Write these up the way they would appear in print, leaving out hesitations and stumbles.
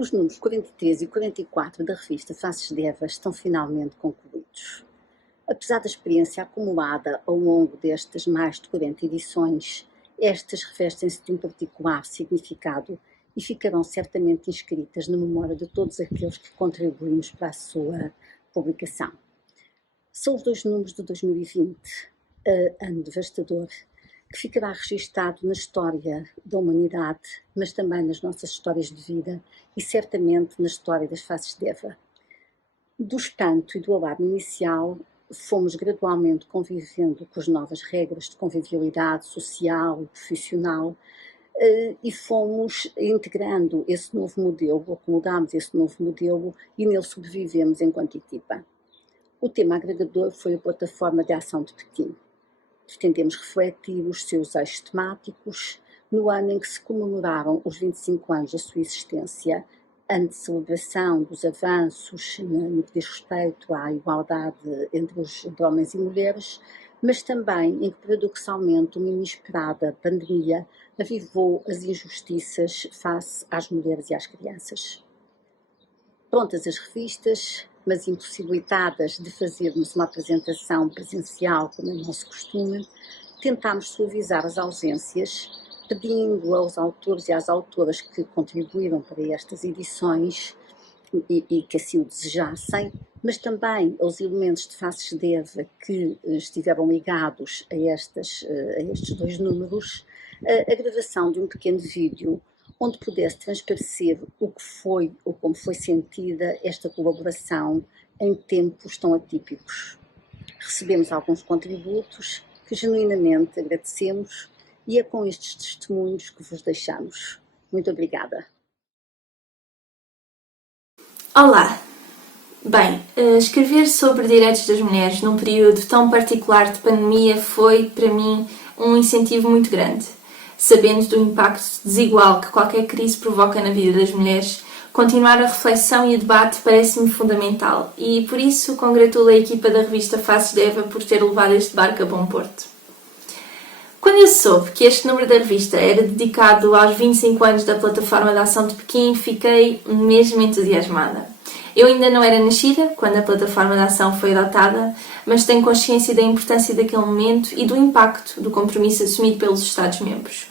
Os números 43 e 44 da revista Faces de Eva estão finalmente concluídos. Apesar da experiência acumulada ao longo destas mais de 40 edições, estas revestem-se de um particular significado e ficarão certamente inscritas na memória de todos aqueles que contribuímos para a sua publicação. São os 2 números de 2020, ano devastador, que ficará registado na história da humanidade, mas também nas nossas histórias de vida e certamente na história das Faces de Eva. Do espanto e do alarme inicial, fomos gradualmente convivendo com as novas regras de convivialidade social e profissional e fomos integrando esse novo modelo, acomodámos esse novo modelo e nele sobrevivemos enquanto equipa. O tema agregador foi a Plataforma de Ação de Pequim. Pretendemos refletir os seus eixos temáticos no ano em que se comemoraram os 25 anos da sua existência, ano de celebração dos avanços no que diz respeito à igualdade entre homens e mulheres, mas também em que, paradoxalmente, uma inesperada pandemia avivou as injustiças face às mulheres e às crianças. Prontas as revistas, mas impossibilitadas de fazermos uma apresentação presencial, como é nosso costume, tentámos suavizar as ausências, pedindo aos autores e às autoras que contribuíram para estas edições e que assim o desejassem, mas também aos elementos de Faces de Eva que estiveram ligados a estes 2 números, a gravação de um pequeno vídeo onde pudesse transparecer o que foi ou como foi sentida esta colaboração em tempos tão atípicos. Recebemos alguns contributos que genuinamente agradecemos e é com estes testemunhos que vos deixamos. Muito obrigada. Olá! Bem, escrever sobre direitos das mulheres num período tão particular de pandemia foi, para mim, um incentivo muito grande. Sabendo do impacto desigual que qualquer crise provoca na vida das mulheres, continuar a reflexão e o debate parece-me fundamental e, por isso, congratulo a equipa da revista Faces de Eva por ter levado este barco a bom porto. Quando eu soube que este número da revista era dedicado aos 25 anos da Plataforma de Ação de Pequim, fiquei mesmo entusiasmada. Eu ainda não era nascida quando a Plataforma de Ação foi adotada, mas tenho consciência da importância daquele momento e do impacto do compromisso assumido pelos Estados-membros.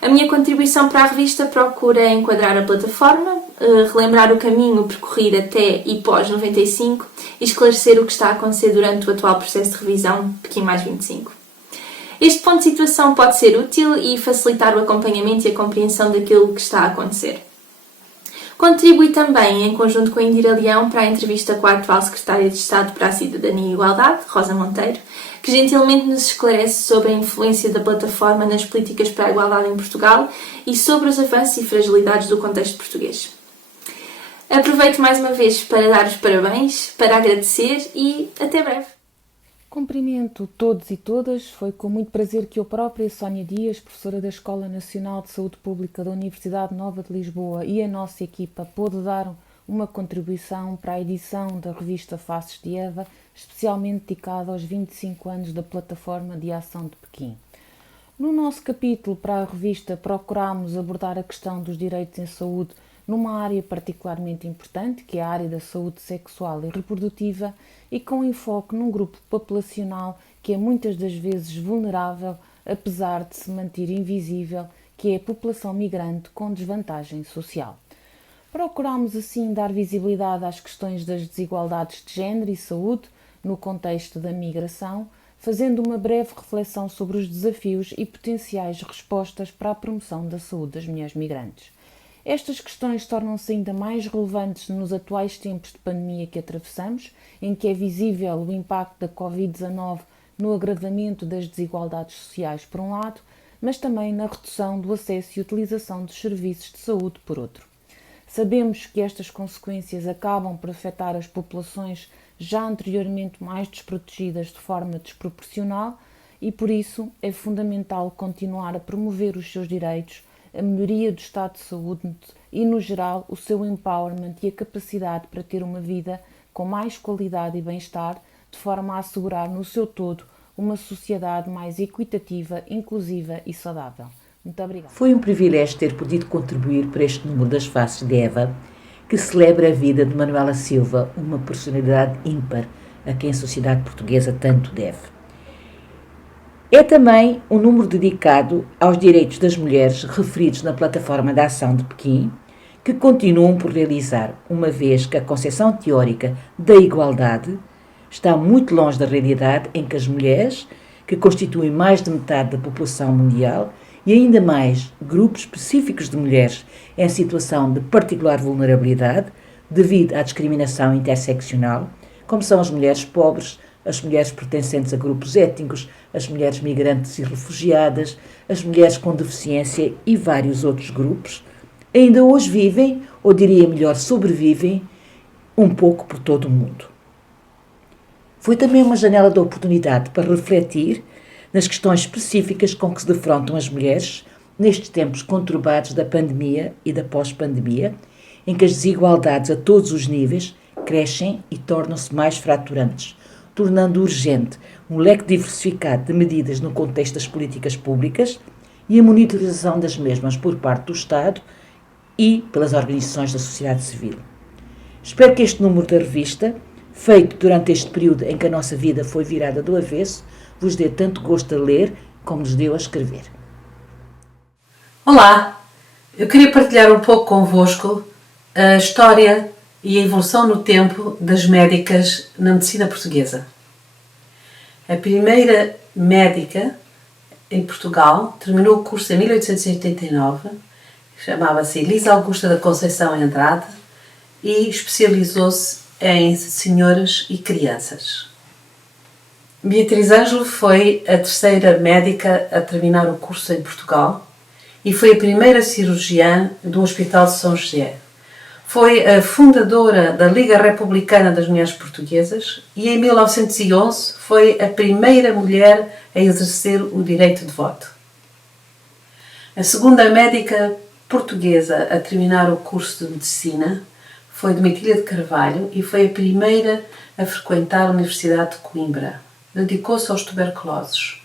A minha contribuição para a revista procura enquadrar a plataforma, relembrar o caminho percorrido até e pós-95 e esclarecer o que está a acontecer durante o atual processo de revisão Pequim mais 25. Este ponto de situação pode ser útil e facilitar o acompanhamento e a compreensão daquilo que está a acontecer. Contribui também, em conjunto com a Indira Leão, para a entrevista com a atual Secretária de Estado para a Cidadania e Igualdade, Rosa Monteiro, que gentilmente nos esclarece sobre a influência da plataforma nas políticas para a igualdade em Portugal e sobre os avanços e fragilidades do contexto português. Aproveito mais uma vez para dar os parabéns, para agradecer e até breve. Cumprimento todos e todas. Foi com muito prazer que eu própria, Sónia Dias, professora da Escola Nacional de Saúde Pública da Universidade Nova de Lisboa, e a nossa equipa pôde dar uma contribuição para a edição da revista Faces de Eva, especialmente dedicada aos 25 anos da Plataforma de Ação de Pequim. No nosso capítulo para a revista procurámos abordar a questão dos direitos em saúde numa área particularmente importante, que é a área da saúde sexual e reprodutiva, e com enfoque num grupo populacional que é muitas das vezes vulnerável, apesar de se manter invisível, que é a população migrante com desvantagem social. Procurámos assim dar visibilidade às questões das desigualdades de género e saúde no contexto da migração, fazendo uma breve reflexão sobre os desafios e potenciais respostas para a promoção da saúde das mulheres migrantes. Estas questões tornam-se ainda mais relevantes nos atuais tempos de pandemia que atravessamos, em que é visível o impacto da Covid-19 no agravamento das desigualdades sociais, por um lado, mas também na redução do acesso e utilização dos serviços de saúde, por outro. Sabemos que estas consequências acabam por afetar as populações já anteriormente mais desprotegidas de forma desproporcional e, por isso, é fundamental continuar a promover os seus direitos, a melhoria do estado de saúde e, no geral, o seu empowerment e a capacidade para ter uma vida com mais qualidade e bem-estar, de forma a assegurar no seu todo uma sociedade mais equitativa, inclusiva e saudável. Muito obrigada. Foi um privilégio ter podido contribuir para este número das Faces de Eva, que celebra a vida de Manuela Silva, uma personalidade ímpar a quem a sociedade portuguesa tanto deve. É também um número dedicado aos direitos das mulheres referidos na Plataforma de Ação de Pequim, que continuam por realizar, uma vez que a concepção teórica da igualdade está muito longe da realidade em que as mulheres, que constituem mais de metade da população mundial, e ainda mais grupos específicos de mulheres em situação de particular vulnerabilidade devido à discriminação interseccional, como são as mulheres pobres, as mulheres pertencentes a grupos étnicos, as mulheres migrantes e refugiadas, as mulheres com deficiência e vários outros grupos, ainda hoje vivem, ou diria melhor, sobrevivem, um pouco por todo o mundo. Foi também uma janela de oportunidade para refletir nas questões específicas com que se defrontam as mulheres nestes tempos conturbados da pandemia e da pós-pandemia, em que as desigualdades a todos os níveis crescem e tornam-se mais fraturantes, tornando urgente um leque diversificado de medidas no contexto das políticas públicas e a monitorização das mesmas por parte do Estado e pelas organizações da sociedade civil. Espero que este número da revista, feito durante este período em que a nossa vida foi virada do avesso, vos dê tanto gosto a ler como nos deu a escrever. Olá! Eu queria partilhar um pouco convosco a história e a evolução no tempo das médicas na medicina portuguesa. A primeira médica em Portugal terminou o curso em 1889, chamava-se Elisa Augusta da Conceição Andrade e especializou-se em senhoras e crianças. Beatriz Ângelo foi a terceira médica a terminar o curso em Portugal e foi a primeira cirurgiã do Hospital de São José. Foi a fundadora da Liga Republicana das Mulheres Portuguesas e em 1911 foi a primeira mulher a exercer o direito de voto. A segunda médica portuguesa a terminar o curso de medicina foi Domitília de Carvalho e foi a primeira a frequentar a Universidade de Coimbra. Dedicou-se aos tuberculosos.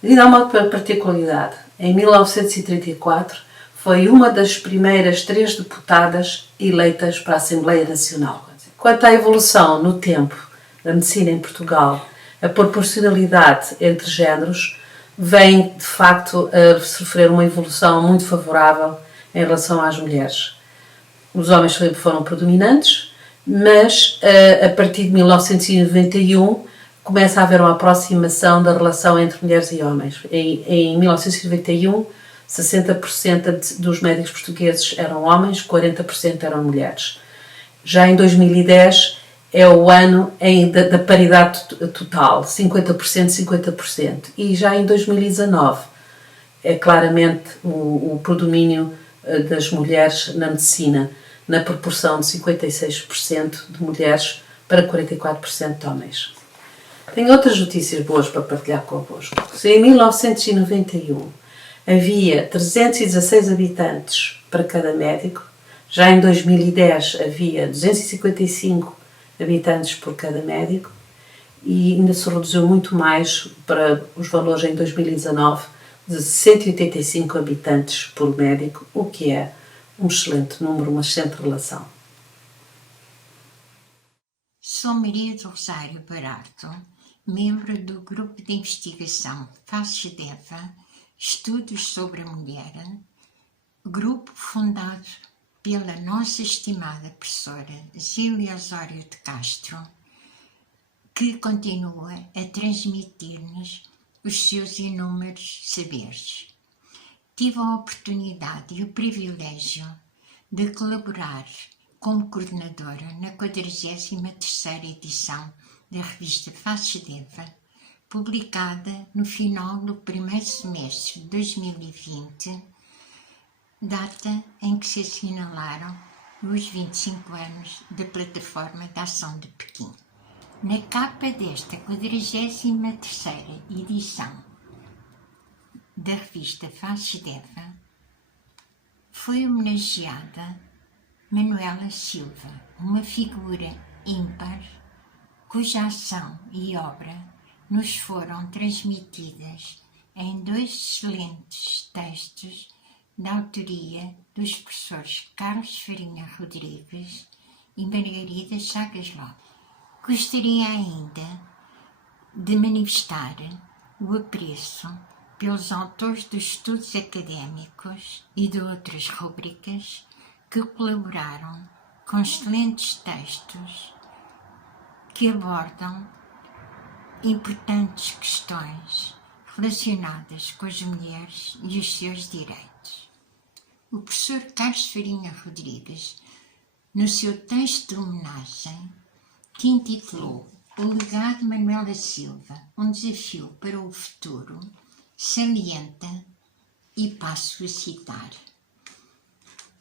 Devido a uma particularidade, em 1934 foi uma das primeiras 3 deputadas eleitas para a Assembleia Nacional. Quanto à evolução no tempo da medicina em Portugal, a proporcionalidade entre géneros vem, de facto, a sofrer uma evolução muito favorável em relação às mulheres. Os homens sempre foram predominantes, mas a partir de 1991 começa a haver uma aproximação da relação entre mulheres e homens. Em 1991, 60% dos médicos portugueses eram homens, 40% eram mulheres. Já em 2010 é o ano da paridade total, 50%, 50%. E já em 2019 é claramente o predomínio das mulheres na medicina, na proporção de 56% de mulheres para 44% de homens. Tenho outras notícias boas para partilhar convosco. Se em 1991 havia 316 habitantes para cada médico, já em 2010 havia 255 habitantes por cada médico e ainda se reduziu muito mais para os valores em 2019 de 185 habitantes por médico, o que é um excelente número, uma excelente relação. Sou Maria do Rosário Barato, membro do Grupo de Investigação Faces de Eva, Estudos sobre a Mulher, grupo fundado pela nossa estimada professora Zília Osório de Castro, que continua a transmitir-nos os seus inúmeros saberes. Tive a oportunidade e o privilégio de colaborar como coordenadora na 43ª edição da revista Faces de Eva, publicada no final do primeiro semestre de 2020, data em que se assinalaram os 25 anos da Plataforma de Ação de Pequim. Na capa desta 43ª edição da revista Faces de Eva, foi homenageada Manuela Silva, uma figura ímpar cuja ação e obra nos foram transmitidas em 2 excelentes textos da autoria dos professores Carlos Farinha Rodrigues e Margarida Chagas Lopes. Gostaria ainda de manifestar o apreço pelos autores dos estudos académicos e de outras rúbricas que colaboraram com excelentes textos que abordam importantes questões relacionadas com as mulheres e os seus direitos. O professor Carlos Farinha Rodrigues, no seu texto de homenagem, que intitulou O legado de Manuel da Silva, um desafio para o futuro, salienta, e passo a citar: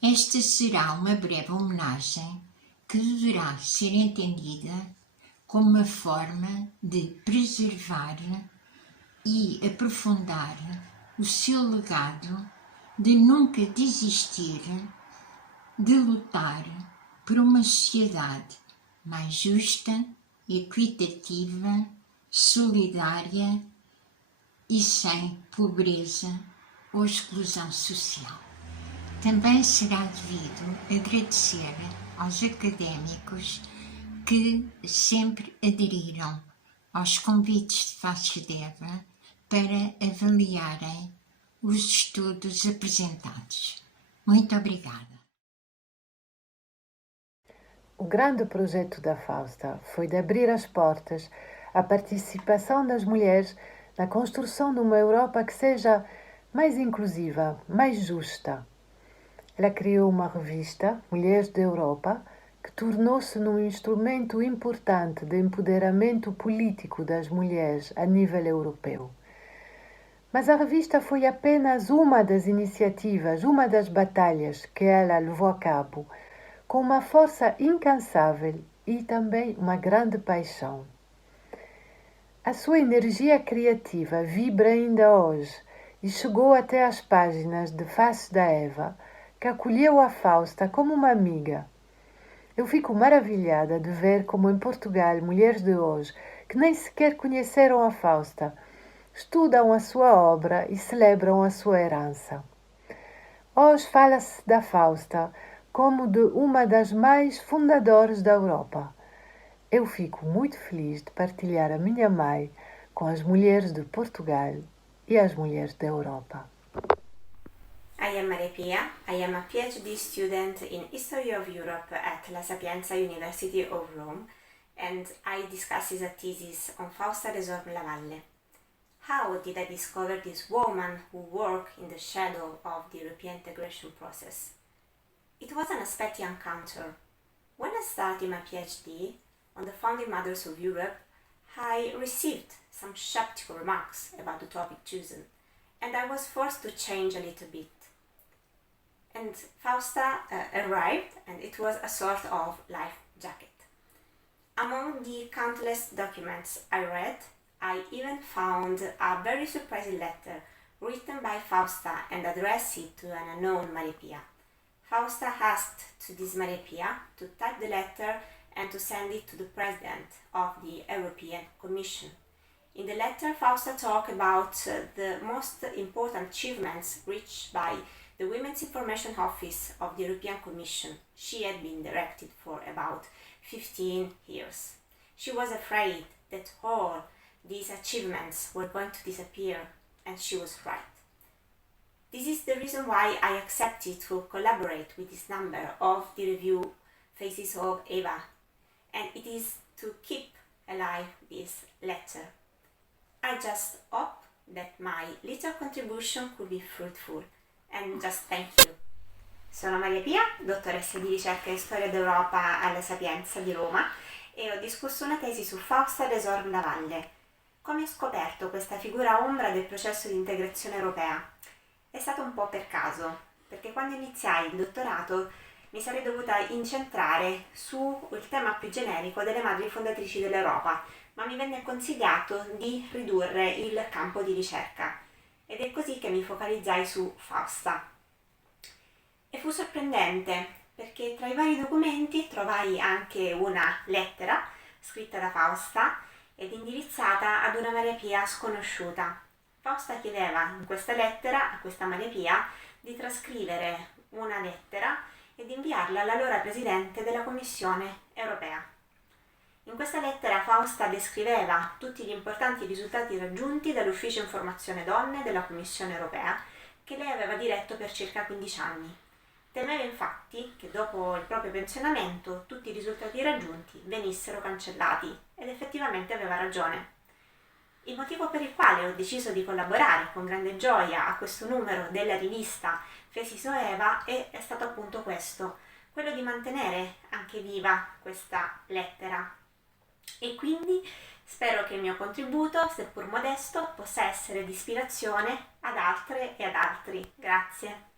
esta será uma breve homenagem que deverá ser entendida como uma forma de preservar e aprofundar o seu legado de nunca desistir de lutar por uma sociedade mais justa, equitativa, solidária e sem pobreza ou exclusão social. Também será devido agradecer aos académicos que sempre aderiram aos convites de FACEDEVA para avaliarem os estudos apresentados. Muito obrigada. O grande projeto da Fausta foi de abrir as portas à participação das mulheres na construção de uma Europa que seja mais inclusiva, mais justa. Ela criou uma revista, Mulheres da Europa, que tornou-se num instrumento importante de empoderamento político das mulheres a nível europeu. Mas a revista foi apenas uma das iniciativas, uma das batalhas que ela levou a cabo, com uma força incansável e também uma grande paixão. A sua energia criativa vibra ainda hoje e chegou até às páginas de Face da Eva, que acolheu a Fausta como uma amiga. Eu fico maravilhada de ver como em Portugal mulheres de hoje, que nem sequer conheceram a Fausta, estudam a sua obra e celebram a sua herança. Hoje fala-se da Fausta como de uma das mais fundadoras da Europa. Eu fico muito feliz de partilhar a minha mãe com as mulheres de Portugal e as mulheres da Europa. I am Maria Pia. I am a PhD student in History of Europe at La Sapienza University of Rome, and I discuss a thesis on Fausta Desorme-Lavalle. How did I discover this woman who worked in the shadow of the European integration process? It was an unexpected encounter. When I started my PhD on the founding mothers of Europe, I received some skeptical remarks about the topic chosen, and I was forced to change a little bit. And Fausta arrived, and it was a sort of life jacket. Among the countless documents I read, I even found a very surprising letter written by Fausta and addressed to an unknown Maria Pia. Fausta asked to this Maria Pia to type the letter and to send it to the President of the European Commission. In the letter, Fausta talked about the most important achievements reached by the Women's Information Office of the European Commission. She had been directed for about 15 years. She was afraid that all these achievements were going to disappear, and she was right. This is the reason why I accepted to collaborate with this number of the review Faces of Eva, and it is to keep alive this letter. I just hope that my little contribution could be fruitful, and just thank you. Sono Maria Pia, dottoressa di ricerca in storia d'Europa alla Sapienza di Roma, e ho discusso una tesi su Fausta Desorme-Lavalle. Come ho scoperto questa figura ombra del processo di integrazione europea? È stato un po' per caso, perché quando iniziai il dottorato mi sarei dovuta incentrare sul tema più generico delle madri fondatrici dell'Europa, ma mi venne consigliato di ridurre il campo di ricerca, ed è così che mi focalizzai su Fausta. E fu sorprendente, perché tra i vari documenti trovai anche una lettera scritta da Fausta ed indirizzata ad una Maria Pia sconosciuta. Fausta chiedeva in questa lettera a questa Maria Pia di trascrivere una lettera e di inviarla all'allora Presidente della Commissione europea. In questa lettera Fausta descriveva tutti gli importanti risultati raggiunti dall'Ufficio Informazione Donne della Commissione europea, che lei aveva diretto per circa 15 anni. Temeva infatti che dopo il proprio pensionamento tutti i risultati raggiunti venissero cancellati, ed effettivamente aveva ragione. Il motivo per il quale ho deciso di collaborare con grande gioia a questo numero della rivista Fesis Oeva è stato appunto questo, quello di mantenere anche viva questa lettera. E quindi spero che il mio contributo, seppur modesto, possa essere di ispirazione ad altre e ad altri. Grazie.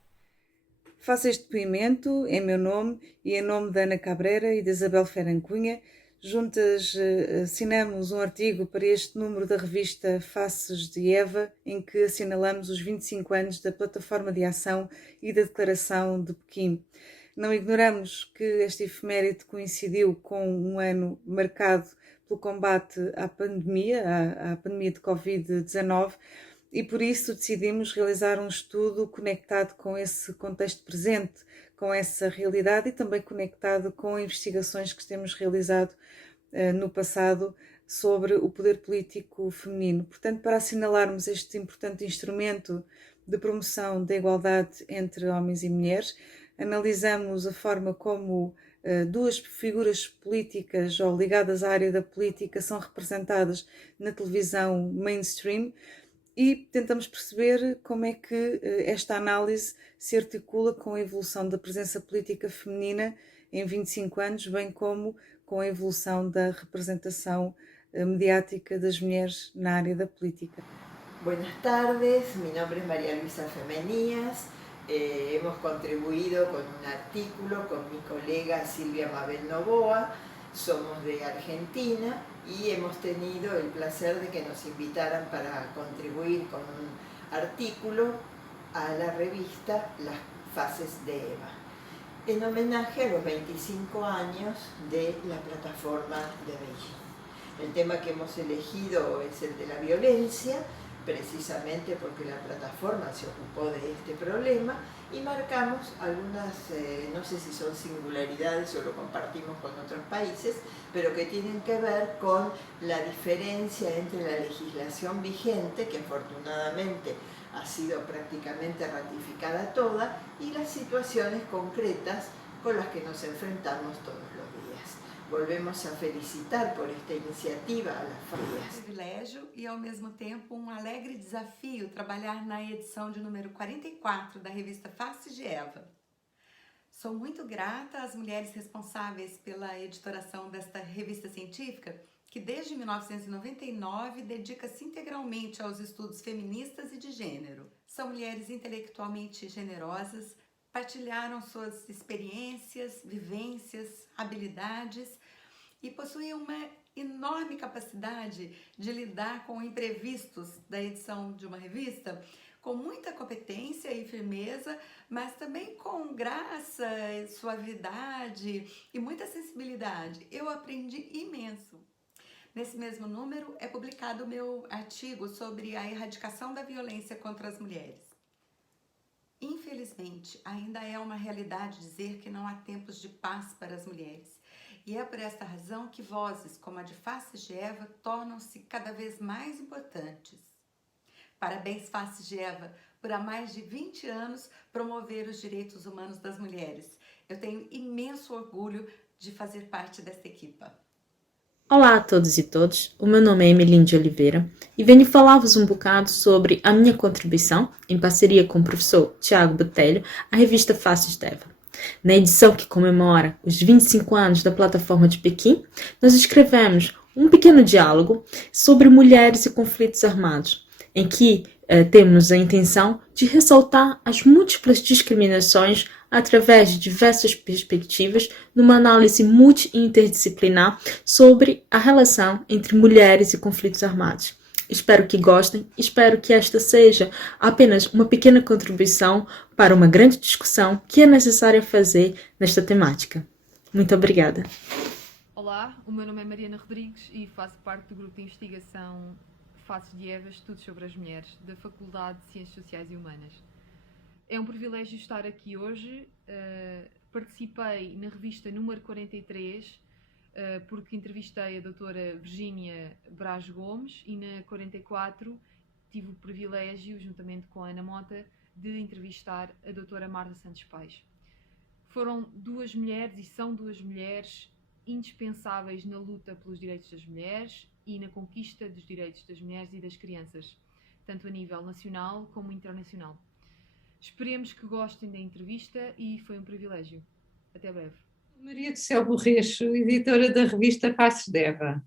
Faço este depoimento em meu nome e em nome da Ana Cabreira e de Isabel Ferencunha. Juntas assinamos um artigo para este número da revista Faces de Eva, em que assinalamos os 25 anos da Plataforma de Ação e da Declaração de Pequim. Não ignoramos que este efeméride coincidiu com um ano marcado pelo combate à pandemia de Covid-19, e por isso decidimos realizar um estudo conectado com esse contexto presente, com essa realidade e também conectado com investigações que temos realizado no passado sobre o poder político feminino. Portanto, para assinalarmos este importante instrumento de promoção da igualdade entre homens e mulheres, analisamos a forma como duas figuras políticas ou ligadas à área da política são representadas na televisão mainstream e tentamos perceber como é que esta análise se articula com a evolução da presença política feminina em 25 anos, bem como com a evolução da representação mediática das mulheres na área da política. Buenas tardes, mi nombre es María Luisa Femenías. Hemos contribuido con un artículo con mi colega Silvia Mabel Novoa, somos de Argentina y hemos tenido el placer de que nos invitaran para contribuir con un artículo a la revista Las Fases de Eva, en homenaje a los 25 años de la plataforma de Beijing. El tema que hemos elegido es el de la violencia, precisamente porque la plataforma se ocupó de este problema y marcamos algunas, no sé si son singularidades o lo compartimos con otros países, pero que tienen que ver con la diferencia entre la legislación vigente, que afortunadamente ha sido prácticamente ratificada toda, y las situaciones concretas con las que nos enfrentamos todos los días. Volvemos a felicitar por esta iniciativa a las famílias. É um privilégio e, ao mesmo tempo, um alegre desafio trabalhar na edição de número 44 da revista Faces de Eva. Sou muito grata às mulheres responsáveis pela editoração desta revista científica, que desde 1999 dedica-se integralmente aos estudos feministas e de gênero. São mulheres intelectualmente generosas, partilharam suas experiências, vivências, habilidades e possuem uma enorme capacidade de lidar com imprevistos da edição de uma revista com muita competência e firmeza, mas também com graça, suavidade e muita sensibilidade. Eu aprendi imenso. Nesse mesmo número é publicado o meu artigo sobre a erradicação da violência contra as mulheres. Infelizmente, ainda é uma realidade dizer que não há tempos de paz para as mulheres. E é por esta razão que vozes como a de Faces de Eva tornam-se cada vez mais importantes. Parabéns, Faces de Eva, por há mais de 20 anos promover os direitos humanos das mulheres. Eu tenho imenso orgulho de fazer parte desta equipa. Olá a todos e todas, o meu nome é Emeline de Oliveira e venho falar-vos um bocado sobre a minha contribuição, em parceria com o professor Tiago Botelho, à revista Faces de Eva. Na edição que comemora os 25 anos da plataforma de Pequim, nós escrevemos um pequeno diálogo sobre mulheres e conflitos armados, em que temos a intenção de ressaltar as múltiplas discriminações através de diversas perspectivas numa análise multi-interdisciplinar sobre a relação entre mulheres e conflitos armados. Espero que gostem, espero que esta seja apenas uma pequena contribuição para uma grande discussão que é necessária fazer nesta temática. Muito obrigada. Olá, o meu nome é Mariana Rodrigues e faço parte do grupo de investigação Faces de Eva, Estudos sobre as Mulheres, da Faculdade de Ciências Sociais e Humanas. É um privilégio estar aqui hoje. Participei na revista número 43, porque entrevistei a doutora Virgínia Braz Gomes, e na 44 tive o privilégio, juntamente com a Ana Mota, de entrevistar a doutora Marta Santos Pais. Foram duas mulheres, e são duas mulheres, indispensáveis na luta pelos direitos das mulheres e na conquista dos direitos das mulheres e das crianças, tanto a nível nacional como internacional. Esperemos que gostem da entrevista e foi um privilégio. Até breve. Maria do Céu Borrecho, editora da revista Faces de Eva.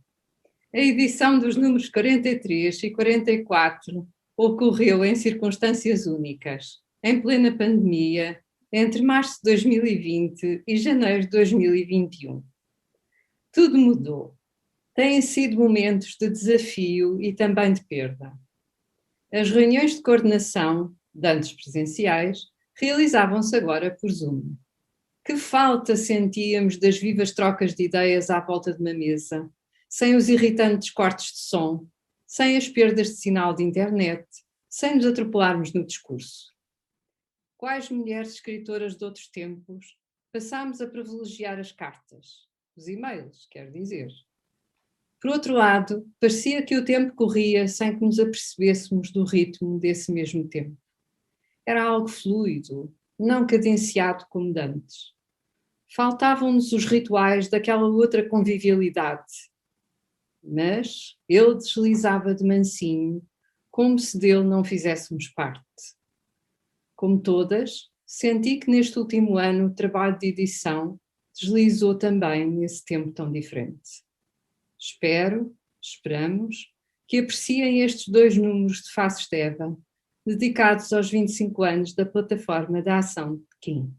A edição dos números 43 e 44 ocorreu em circunstâncias únicas, em plena pandemia, entre março de 2020 e janeiro de 2021. Tudo mudou. Têm sido momentos de desafio e também de perda. As reuniões de coordenação, de antes presenciais, realizavam-se agora por Zoom. Que falta sentíamos das vivas trocas de ideias à volta de uma mesa, sem os irritantes cortes de som, sem as perdas de sinal de internet, sem nos atropelarmos no discurso. Quais mulheres escritoras de outros tempos passámos a privilegiar as cartas, os e-mails, quer dizer. Por outro lado, parecia que o tempo corria sem que nos apercebêssemos do ritmo desse mesmo tempo. Era algo fluido, não cadenciado como de antes. Faltavam-nos os rituais daquela outra convivialidade. Mas ele deslizava de mansinho, como se dele não fizéssemos parte. Como todas, senti que neste último ano o trabalho de edição deslizou também nesse tempo tão diferente. Esperamos, que apreciem estes 2 números de Faces de Eva, dedicados aos 25 anos da Plataforma da Ação de Pequim.